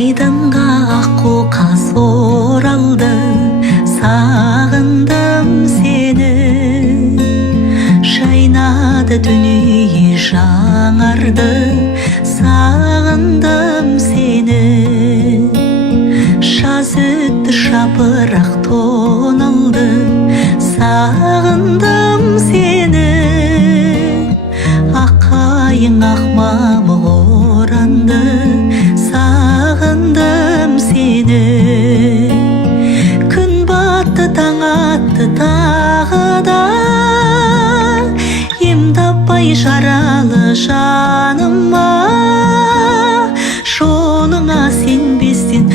Айдынға аққу қаз оралды, сағындым сені. Жайнады дүние жаңарды, сағындым сені. Жаз өтті жапырақ тоналды, сағындым сені. Аққайың ақ мамық оранды, сағындым сені. Күн батты, таң атты тағы да, ем таппай жаралы жаныма. Жолыңа сенбестен